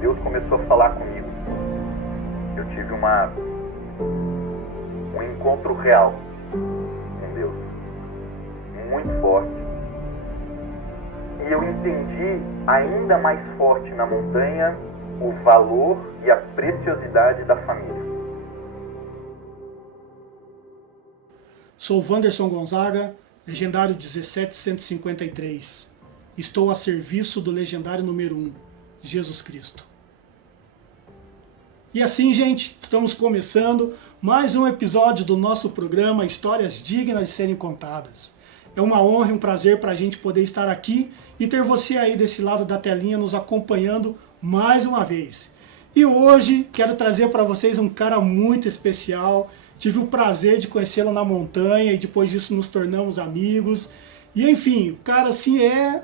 Deus começou a falar comigo. Eu tive um encontro real com Deus, muito forte. E eu entendi ainda mais forte na montanha o valor e a preciosidade da família. Sou Wanderson Gonzaga, legendário 17153. Estou a serviço do legendário número 1, Jesus Cristo. E assim, gente, estamos começando mais um episódio do nosso programa Histórias Dignas de Serem Contadas. É uma honra e um prazer para a gente poder estar aqui e ter você aí desse lado da telinha nos acompanhando mais uma vez. E hoje quero trazer para vocês um cara muito especial. Tive o prazer de conhecê-lo na montanha e depois disso nos tornamos amigos. E enfim, o cara assim é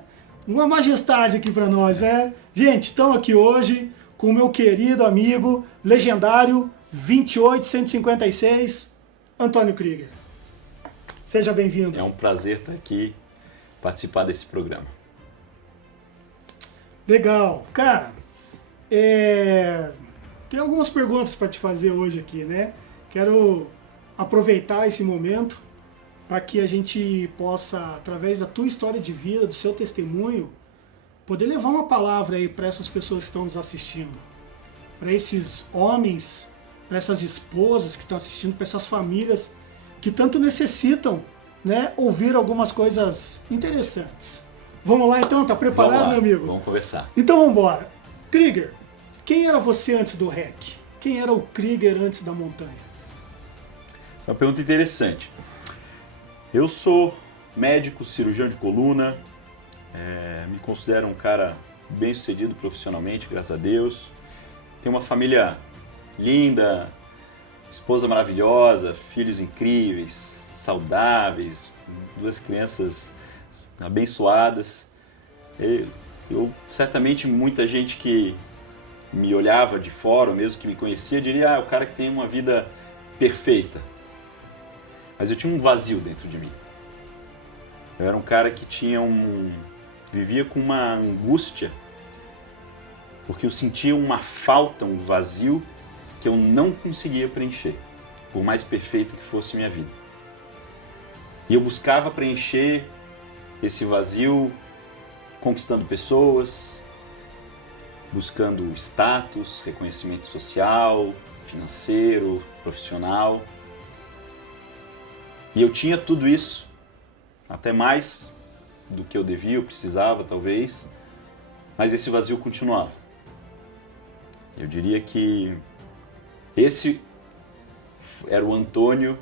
uma majestade aqui para nós, né? Gente, estamos aqui hoje com o meu querido amigo, legendário 28156, Antônio Krieger. Seja bem-vindo. É um prazer estar aqui, participar desse programa. Legal. Cara, tem algumas perguntas para te fazer hoje aqui, né? Quero aproveitar esse momento para que a gente possa, através da tua história de vida, do seu testemunho, poder levar uma palavra aí para essas pessoas que estão nos assistindo, para esses homens, para essas esposas que estão assistindo, para essas famílias que tanto necessitam, né, ouvir algumas coisas interessantes. Vamos lá então? Tá preparado, meu amigo? Vamos conversar. Então vamos embora. Krieger, quem era você antes do REC? Quem era o Krieger antes da montanha? É uma pergunta interessante. Eu sou médico, cirurgião de coluna, me considero um cara bem sucedido profissionalmente, graças a Deus. Tenho uma família linda, esposa maravilhosa, filhos incríveis, saudáveis, duas crianças abençoadas. Certamente muita gente que me olhava de fora, ou mesmo que me conhecia, diria, é o cara que tem uma vida perfeita. Mas eu tinha um vazio dentro de mim. Eu era um cara que vivia com uma angústia, porque eu sentia uma falta, um vazio que eu não conseguia preencher, por mais perfeita que fosse minha vida. E eu buscava preencher esse vazio conquistando pessoas, buscando status, reconhecimento social, financeiro, profissional. E eu tinha tudo isso, até mais do que eu devia, eu precisava talvez, mas esse vazio continuava. Eu diria que esse era o Antônio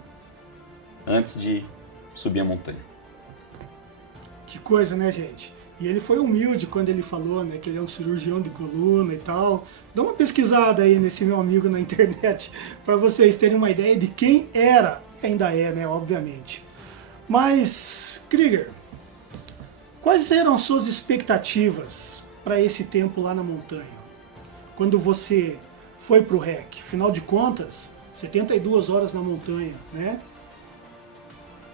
antes de subir a montanha. Que coisa, né, gente? E ele foi humilde quando ele falou, né, que ele é um cirurgião de coluna e tal. Dá uma pesquisada aí nesse meu amigo na internet para vocês terem uma ideia de quem era. Ainda é, né, obviamente. Mas, Krieger, quais eram as suas expectativas para esse tempo lá na montanha? Quando você foi para o REC? Afinal de contas, 72 horas na montanha, né?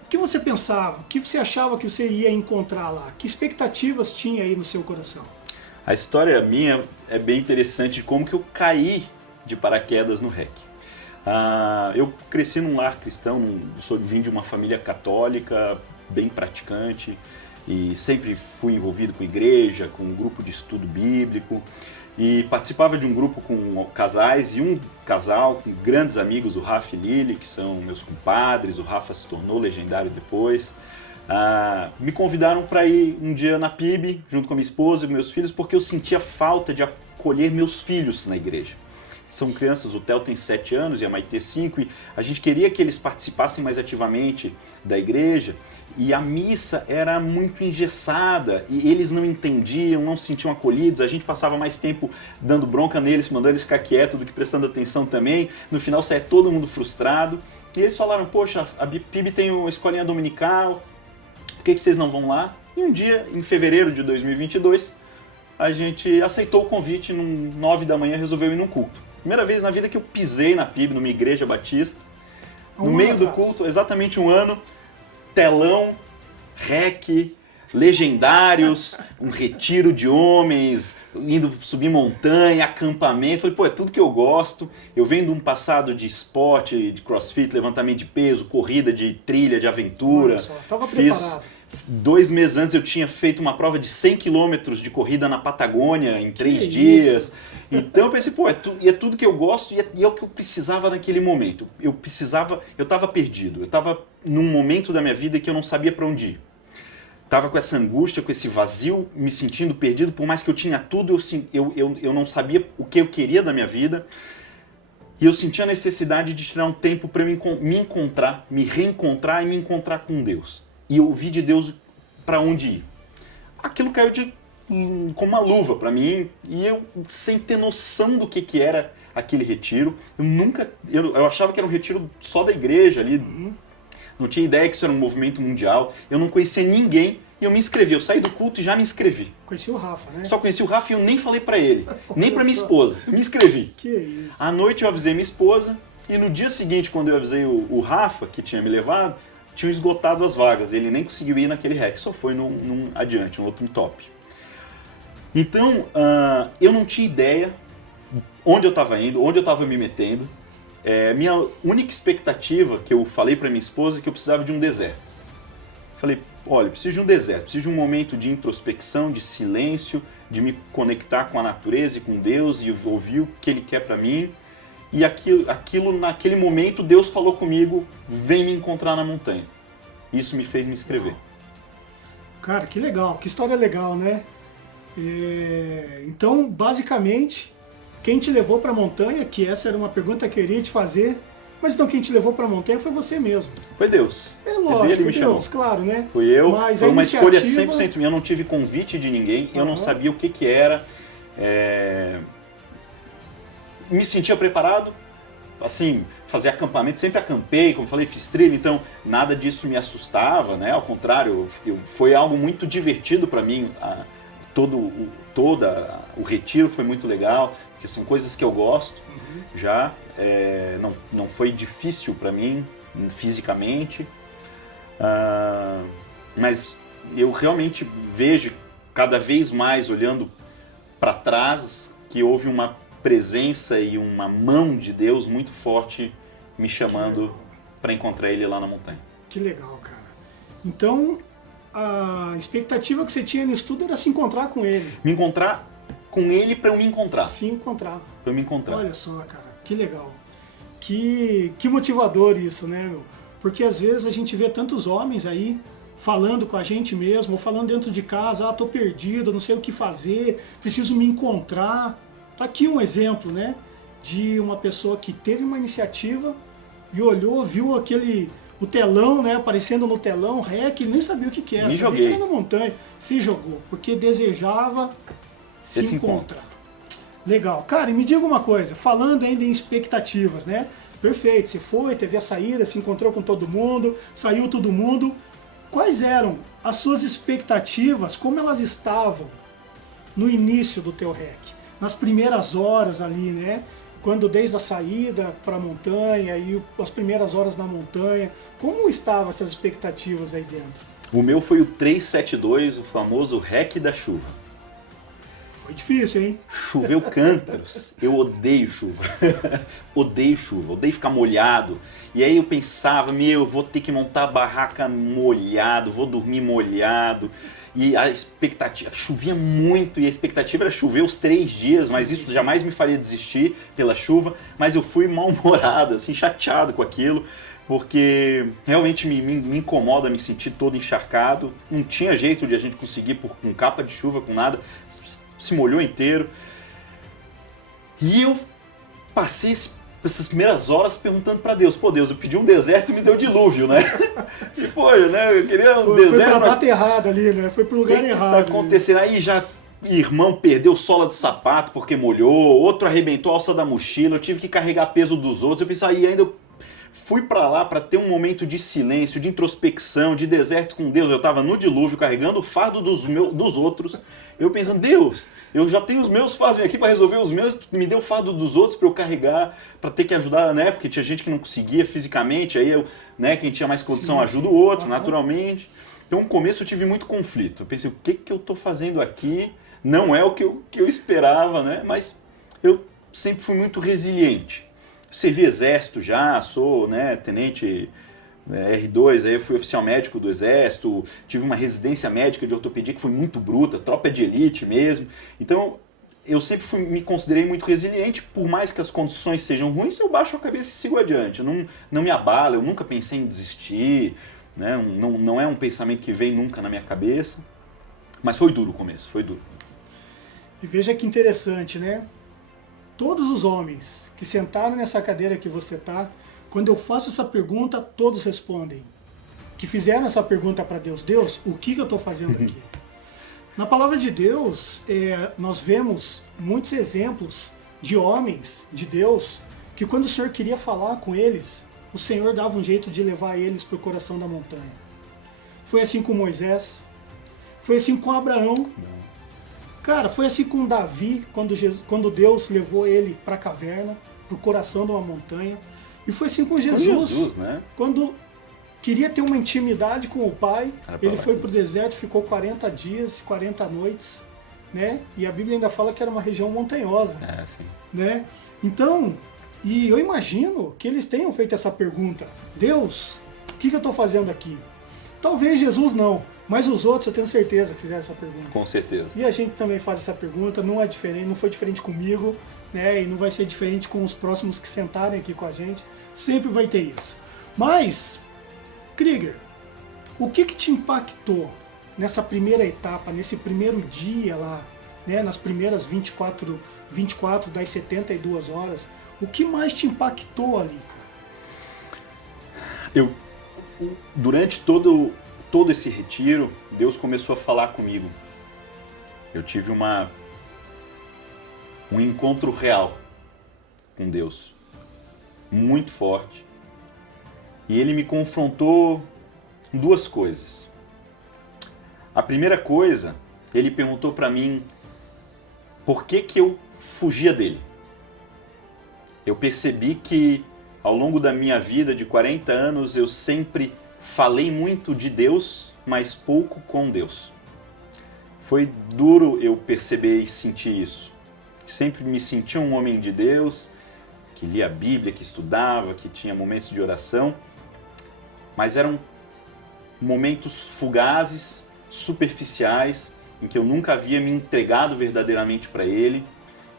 O que você pensava? O que você achava que você ia encontrar lá? Que expectativas tinha aí no seu coração? A história minha é bem interessante de como que eu caí de paraquedas no REC. Eu cresci num lar cristão, vim de uma família católica, bem praticante, e sempre fui envolvido com igreja, com um grupo de estudo bíblico, e participava de um grupo com casais, e um casal com grandes amigos, o Rafa e Lili, que são meus compadres. O Rafa se tornou legendário depois. Me convidaram para ir um dia na PIB, junto com a minha esposa e meus filhos, porque eu sentia falta de acolher meus filhos na igreja. São crianças, o Theo tem 7 anos e a Maitê 5, e a gente queria que eles participassem mais ativamente da igreja, e a missa era muito engessada, e eles não entendiam, não se sentiam acolhidos. A gente passava mais tempo dando bronca neles, mandando eles ficar quietos do que prestando atenção também. No final saia todo mundo frustrado, e eles falaram, poxa, a PIB tem uma escolinha dominical, por que vocês não vão lá? E um dia, em fevereiro de 2022, a gente aceitou o convite, 9 da manhã, resolveu ir num culto. Primeira vez na vida que eu pisei na PIB, numa igreja batista. No meio do culto, exatamente um ano, telão, REC, legendários, um retiro de homens, indo subir montanha, acampamento. Falei, pô, é tudo que eu gosto. Eu venho de um passado de esporte, de crossfit, levantamento de peso, corrida de trilha, de aventura. Olha só, tava preparado. 2 meses antes eu tinha feito uma prova de 100 quilômetros de corrida na Patagônia em 3 dias. Isso? Então eu pensei, pô, é tudo que eu gosto e é o que eu precisava naquele momento. Eu estava perdido. Eu estava num momento da minha vida que eu não sabia para onde ir. Tava com essa angústia, com esse vazio, me sentindo perdido, por mais que eu tinha tudo, eu não sabia o que eu queria da minha vida. E eu sentia a necessidade de tirar um tempo para me encontrar, me reencontrar e me encontrar com Deus. E eu ouvi de Deus para onde ir. Aquilo caiu como uma luva para mim, e eu, sem ter noção do que era aquele retiro, eu achava que era um retiro só da igreja ali. Não tinha ideia que isso era um movimento mundial. Eu não conhecia ninguém e eu me inscrevi. Eu saí do culto e já me inscrevi. Conheci o Rafa, né? Só conheci o Rafa e eu nem falei pra ele, nem pra minha esposa. Eu me inscrevi. Que isso. À noite eu avisei minha esposa e no dia seguinte, quando eu avisei o Rafa, que tinha me levado, tinham esgotado as vagas. Ele nem conseguiu ir naquele REC, só foi num adiante, um outro top. Então, eu não tinha ideia onde eu estava indo, onde eu estava me metendo. Minha única expectativa que eu falei para minha esposa é que eu precisava de um deserto. Falei, olha, eu preciso de um deserto, preciso de um momento de introspecção, de silêncio, de me conectar com a natureza e com Deus e ouvir o que Ele quer para mim. E aquilo, naquele momento, Deus falou comigo, vem me encontrar na montanha. Isso me fez me inscrever. Cara, que legal, que história legal, né? Então, basicamente, quem te levou para a montanha, que essa era uma pergunta que eu queria te fazer, mas então quem te levou para a montanha foi você mesmo. Foi Deus. É lógico, Ele me chamou. Deus, claro, né? Fui eu, mas foi uma escolha iniciativa... 100% minha, eu não tive convite de ninguém, eu não sabia o que era. Me sentia preparado, assim, fazer acampamento, sempre acampei, como falei, fiz trilha, então nada disso me assustava, né? Ao contrário, foi algo muito divertido para mim. Todo o retiro foi muito legal, porque são coisas que eu gosto já. Não foi difícil para mim fisicamente, mas eu realmente vejo cada vez mais, olhando para trás, que houve uma presença e uma mão de Deus muito forte me chamando para encontrar Ele lá na montanha. Que legal, cara. Então, a expectativa que você tinha nisso tudo era se encontrar com Ele. Me encontrar com Ele para eu me encontrar. Se encontrar. Para eu me encontrar. Olha só, cara, que legal. Que motivador isso, né, meu? Porque às vezes a gente vê tantos homens aí falando com a gente mesmo, ou falando dentro de casa, tô perdido, não sei o que fazer, preciso me encontrar. Tá aqui um exemplo, né, de uma pessoa que teve uma iniciativa e olhou, viu o telão, né, aparecendo no telão, REC, nem sabia o que era, sabia que era na montanha, se jogou, porque desejava se encontrar. Legal. Cara, e me diga uma coisa, falando ainda em expectativas, né, perfeito, você foi, teve a saída, se encontrou com todo mundo, saiu todo mundo, quais eram as suas expectativas, como elas estavam no início do teu REC? Nas primeiras horas ali, né? Quando desde a saída para a montanha e as primeiras horas na montanha, como estavam essas expectativas aí dentro? O meu foi o 372, o famoso REC da chuva. Foi difícil, hein? Choveu cântaros. Eu odeio chuva. Odeio ficar molhado. E aí eu pensava, eu vou ter que montar a barraca molhado, vou dormir molhado. E a expectativa, chovia muito e a expectativa era chover os 3 dias, mas isso jamais me faria desistir pela chuva. Mas eu fui mal-humorado, assim, chateado com aquilo, porque realmente me incomoda me sentir todo encharcado. Não tinha jeito de a gente conseguir com capa de chuva, com nada, se molhou inteiro. E eu passei essas primeiras horas perguntando pra Deus, pô Deus, eu pedi um deserto e me deu dilúvio, né? E pô, né, eu queria um deserto... Foi pra data errada ali, né? Foi pro lugar errado. Tá acontecendo aí já... Irmão perdeu sola do sapato porque molhou, outro arrebentou a alça da mochila, eu tive que carregar peso dos outros. Eu pensei, aí ainda eu fui pra lá pra ter um momento de silêncio, de introspecção, de deserto com Deus. Eu tava no dilúvio, carregando o fardo dos outros. Eu pensando, Deus, eu já tenho os meus fardos aqui para resolver os meus, me deu o fardo dos outros para eu carregar, para ter que ajudar, né? Porque tinha gente que não conseguia fisicamente, aí eu, né, quem tinha mais condição ajuda o outro, naturalmente. Então, no começo eu tive muito conflito. Eu pensei, o que eu estou fazendo aqui? Não é o que eu esperava, né? Mas eu sempre fui muito resiliente. Servi exército já, sou, né, tenente R2, aí eu fui oficial médico do exército, tive uma residência médica de ortopedia que foi muito bruta, tropa de elite mesmo. Então, eu sempre me considerei muito resiliente, por mais que as condições sejam ruins, eu baixo a cabeça e sigo adiante. Eu não me abalo, eu nunca pensei em desistir, né? Não é um pensamento que vem nunca na minha cabeça. Mas foi duro o começo, foi duro. E veja que interessante, né? Todos os homens que sentaram nessa cadeira que você está, quando eu faço essa pergunta, todos respondem. Que fizeram essa pergunta para Deus. Deus, o que eu estou fazendo aqui? Na palavra de Deus, nós vemos muitos exemplos de homens de Deus que quando o Senhor queria falar com eles, o Senhor dava um jeito de levar eles para o coração da montanha. Foi assim com Moisés, foi assim com Abraão. Cara, foi assim com Davi, quando Deus levou ele para a caverna, para o coração de uma montanha. E foi assim com Jesus, né? Quando queria ter uma intimidade com o Pai, ele foi para o deserto, ficou 40 dias, 40 noites, né? E a Bíblia ainda fala que era uma região montanhosa, Sim. né? Então, e eu imagino que eles tenham feito essa pergunta: Deus, o que eu estou fazendo aqui? Talvez Jesus não, mas os outros eu tenho certeza que fizeram essa pergunta. Com certeza. E a gente também faz essa pergunta, não é diferente, não foi diferente comigo, né? E não vai ser diferente com os próximos que sentarem aqui com a gente. Sempre vai ter isso. Mas, Krieger, o que te impactou nessa primeira etapa, nesse primeiro dia lá, né? Nas primeiras 24 das 72 horas? O que mais te impactou ali, cara? Durante todo esse retiro, Deus começou a falar comigo. Eu tive um encontro real com Deus, muito forte. E Ele me confrontou com duas coisas. A primeira coisa, Ele perguntou para mim por que eu fugia dele. Eu percebi que ao longo da minha vida de 40 anos, eu sempre falei muito de Deus, mas pouco com Deus. Foi duro eu perceber e sentir isso. Sempre me senti um homem de Deus, que lia a Bíblia, que estudava, que tinha momentos de oração, mas eram momentos fugazes, superficiais, em que eu nunca havia me entregado verdadeiramente para Ele,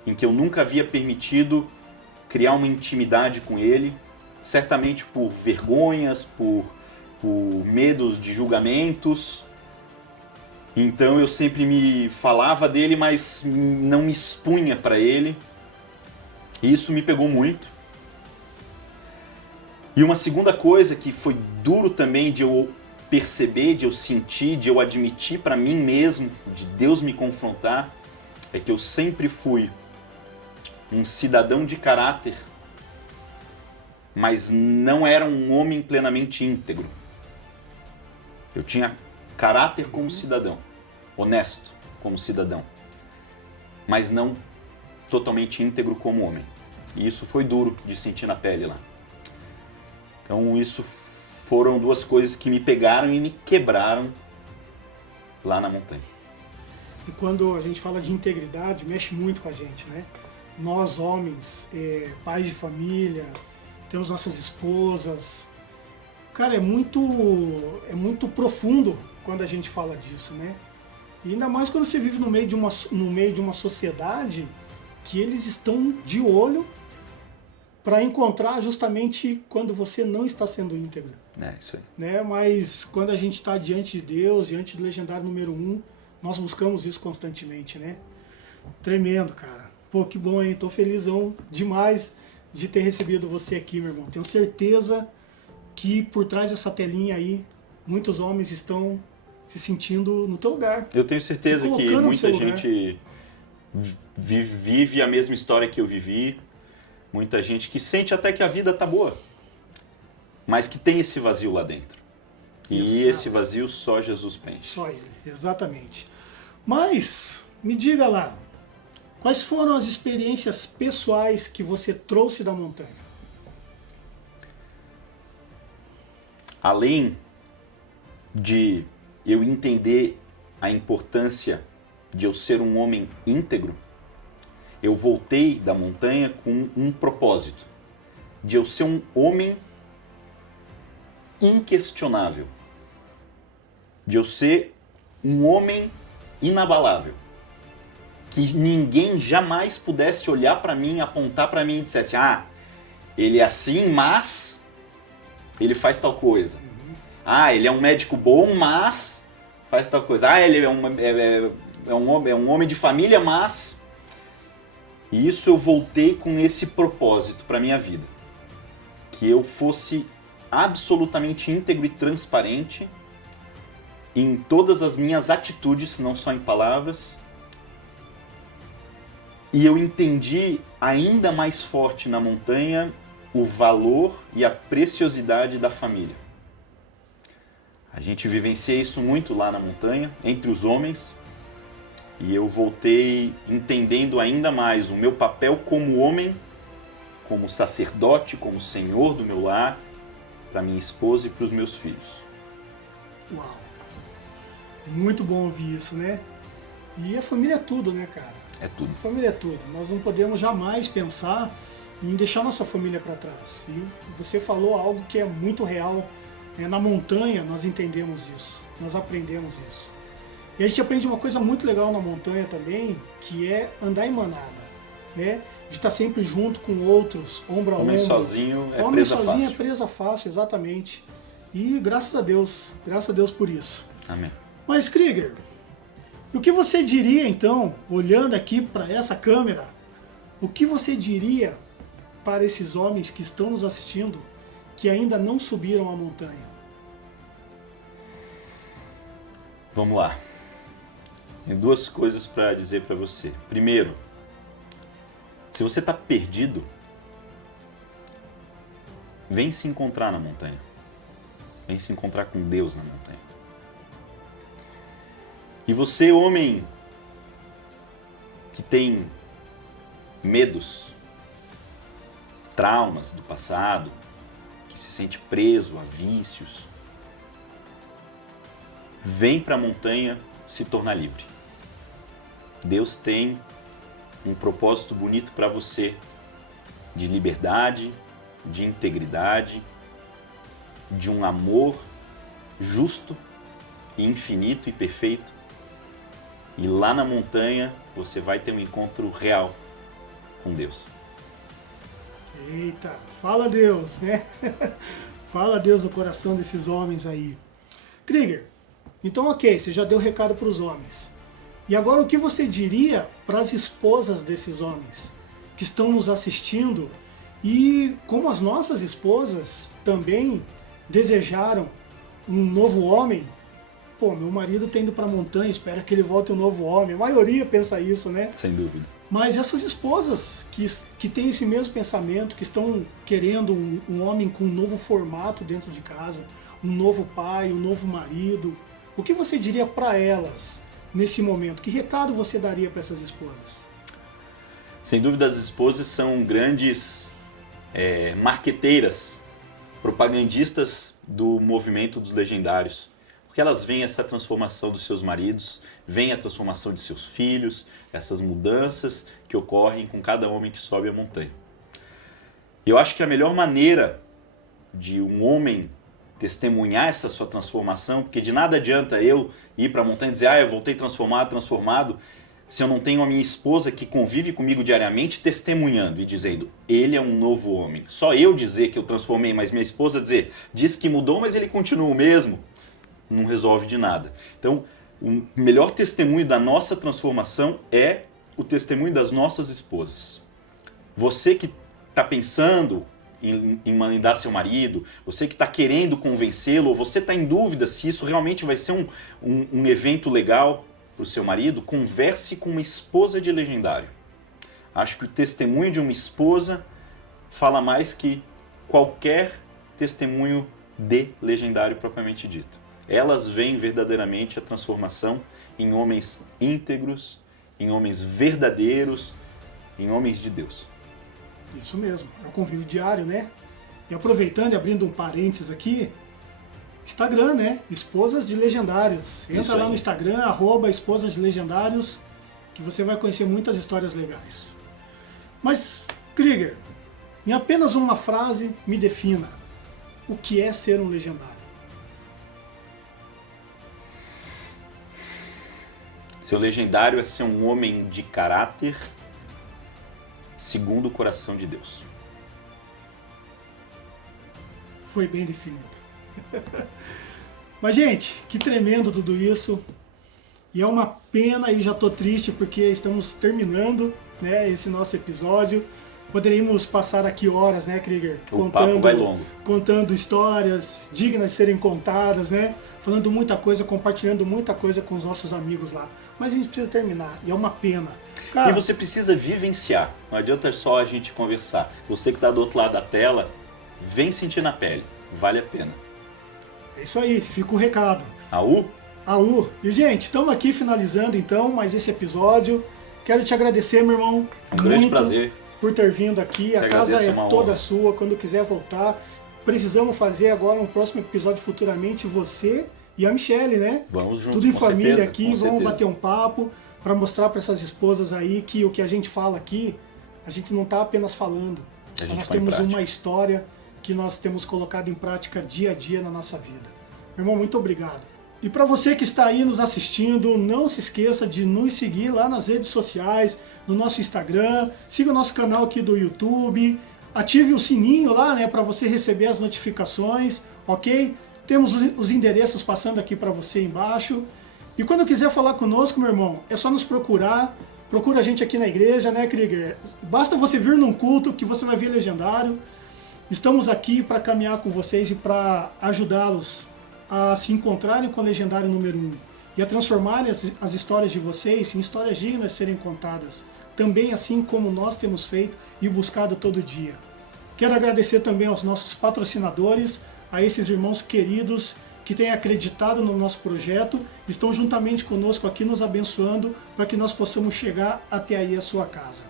em que eu nunca havia permitido criar uma intimidade com Ele, certamente por vergonhas, por medos de julgamentos. Então eu sempre me falava dele, mas não me expunha para Ele. E isso me pegou muito. E uma segunda coisa que foi duro também de eu perceber, de eu sentir, de eu admitir para mim mesmo, de Deus me confrontar, é que eu sempre fui um cidadão de caráter, mas não era um homem plenamente íntegro. Eu tinha caráter como cidadão, honesto como cidadão, mas não totalmente íntegro como homem. E isso foi duro de sentir na pele lá. Então isso foram duas coisas que me pegaram e me quebraram lá na montanha. E quando a gente fala de integridade, mexe muito com a gente, né? Nós homens, pais de família, temos nossas esposas. Cara, é muito profundo quando a gente fala disso, né? E ainda mais quando você vive no meio de uma sociedade que eles estão de olho para encontrar justamente quando você não está sendo íntegro. É, isso aí. Né? Mas quando a gente está diante de Deus, diante do legendário número 1, nós buscamos isso constantemente, né? Tremendo, cara. Pô, que bom, hein? Tô felizão demais de ter recebido você aqui, meu irmão. Tenho certeza que por trás dessa telinha aí, muitos homens estão se sentindo no teu lugar. Eu tenho certeza que muita gente vive a mesma história que eu vivi. Muita gente que sente até que a vida tá boa, mas que tem esse vazio lá dentro. E Exato. esse vazio só Jesus preenche. Só Ele, exatamente. Mas, me diga lá, quais foram as experiências pessoais que você trouxe da montanha? Além de eu entender a importância de eu ser um homem íntegro, eu voltei da montanha com um propósito, de eu ser um homem inquestionável, de eu ser um homem inabalável, que ninguém jamais pudesse olhar para mim, apontar para mim e dissesse: ah, ele é assim, mas ele faz tal coisa. Ah, ele é um médico bom, mas faz tal coisa. Ah, ele é um homem de família, mas... E isso eu voltei com esse propósito para minha vida. Que eu fosse absolutamente íntegro e transparente em todas as minhas atitudes, não só em palavras. E eu entendi ainda mais forte na montanha o valor e a preciosidade da família. A gente vivencia isso muito lá na montanha, entre os homens, e eu voltei entendendo ainda mais o meu papel como homem, como sacerdote, como senhor do meu lar, para minha esposa e para os meus filhos. Uau! Muito bom ouvir isso, né? E a família é tudo, né, cara? É tudo. A família é tudo. Nós não podemos jamais pensar em deixar nossa família para trás. E você falou algo que é muito real. Na montanha nós entendemos isso, nós aprendemos isso. E a gente aprende uma coisa muito legal na montanha também, que é andar em manada, né? De estar sempre junto com outros, ombro a ombro. Homem sozinho é Homem presa sozinho fácil. é presa fácil, exatamente. E graças a Deus por isso. Amém. Mas Krieger, o que você diria então, olhando aqui para essa câmera, o que você diria para esses homens que estão nos assistindo, que ainda não subiram a montanha? Vamos lá. Tem duas coisas para dizer para você. Primeiro, se você está perdido, vem se encontrar na montanha. Vem se encontrar com Deus na montanha. E você, homem, que tem medos, traumas do passado, que se sente preso a vícios, vem para a montanha se tornar livre. Deus tem um propósito bonito para você, de liberdade, de integridade, de um amor justo, infinito e perfeito. E lá na montanha você vai ter um encontro real com Deus. Eita, fala Deus, né? Fala Deus no coração desses homens aí. Krieger, então ok, você já deu recado para os homens. E agora o que você diria para as esposas desses homens que estão nos assistindo e como as nossas esposas também desejaram um novo homem? Pô, meu marido tá indo para a montanha, espera que ele volte um novo homem. A maioria pensa isso, né? Sem dúvida. Mas essas esposas que têm esse mesmo pensamento, que estão querendo um homem com um novo formato dentro de casa, um novo pai, um novo marido, o que você diria para elas nesse momento? Que recado você daria para essas esposas? Sem dúvida, as esposas são grandes marqueteiras, propagandistas do movimento dos legendários. Porque elas veem essa transformação dos seus maridos, veem a transformação de seus filhos, essas mudanças que ocorrem com cada homem que sobe a montanha. E eu acho que a melhor maneira de um homem testemunhar essa sua transformação, porque de nada adianta eu ir para a montanha e dizer, eu voltei transformado, se eu não tenho a minha esposa que convive comigo diariamente testemunhando e dizendo, ele é um novo homem. Só eu dizer que eu transformei, mas minha esposa diz que mudou, mas ele continua o mesmo, não resolve de nada. Então, o melhor testemunho da nossa transformação é o testemunho das nossas esposas. Você que está pensando em mandar seu marido, você que está querendo convencê-lo, ou você está em dúvida se isso realmente vai ser um evento legal para o seu marido, converse com uma esposa de legendário. Acho que o testemunho de uma esposa fala mais que qualquer testemunho de legendário propriamente dito. Elas veem verdadeiramente a transformação em homens íntegros, em homens verdadeiros, em homens de Deus. Isso mesmo, é o convívio diário, né? E aproveitando e abrindo um parênteses aqui, Instagram, né? Esposas de Legendários. Entra lá no Instagram, @Esposas de Legendários, que você vai conhecer muitas histórias legais. Mas, Krieger, em apenas uma frase, me defina. O que é ser um legendário? Ser um legendário é ser um homem de caráter segundo o coração de Deus. Foi bem definido. Mas, gente, que tremendo tudo isso. E é uma pena, e já tô triste porque estamos terminando, né, esse nosso episódio. Poderíamos passar aqui horas, né, Krieger? O papo vai longo. Contando histórias dignas de serem contadas, né? Falando muita coisa, compartilhando muita coisa com os nossos amigos lá. Mas a gente precisa terminar, e é uma pena. Cara, e você precisa vivenciar, não adianta só a gente conversar. Você que está do outro lado da tela, vem sentir na pele, vale a pena. É isso aí, fica o recado. Aú? Aú. E, gente, estamos aqui finalizando então mais esse episódio. Quero te agradecer, meu irmão. Um grande prazer. Por ter vindo aqui. A casa é toda sua, quando quiser voltar. Precisamos fazer agora um próximo episódio futuramente, você e a Michelle, né? Vamos juntos, tudo em família certeza, aqui, vamos bater um papo para mostrar para essas esposas aí que o que a gente fala aqui, a gente não está apenas falando. Nós temos uma história que nós temos colocado em prática dia a dia na nossa vida. Meu irmão, muito obrigado. E para você que está aí nos assistindo, não se esqueça de nos seguir lá nas redes sociais, no nosso Instagram, siga o nosso canal aqui do YouTube, ative o sininho lá, né, para você receber as notificações, ok? Temos os endereços passando aqui para você embaixo. E quando quiser falar conosco, meu irmão, é só nos procurar. Procura a gente aqui na igreja, né, Krieger? Basta você vir num culto que você vai ver Legendário. Estamos aqui para caminhar com vocês e para ajudá-los a se encontrarem com o Legendário número 1 e a transformarem as histórias de vocês em histórias dignas de serem contadas, também assim como nós temos feito e buscado todo dia. Quero agradecer também aos nossos patrocinadores, a esses irmãos queridos que têm acreditado no nosso projeto, estão juntamente conosco aqui nos abençoando para que nós possamos chegar até aí a sua casa.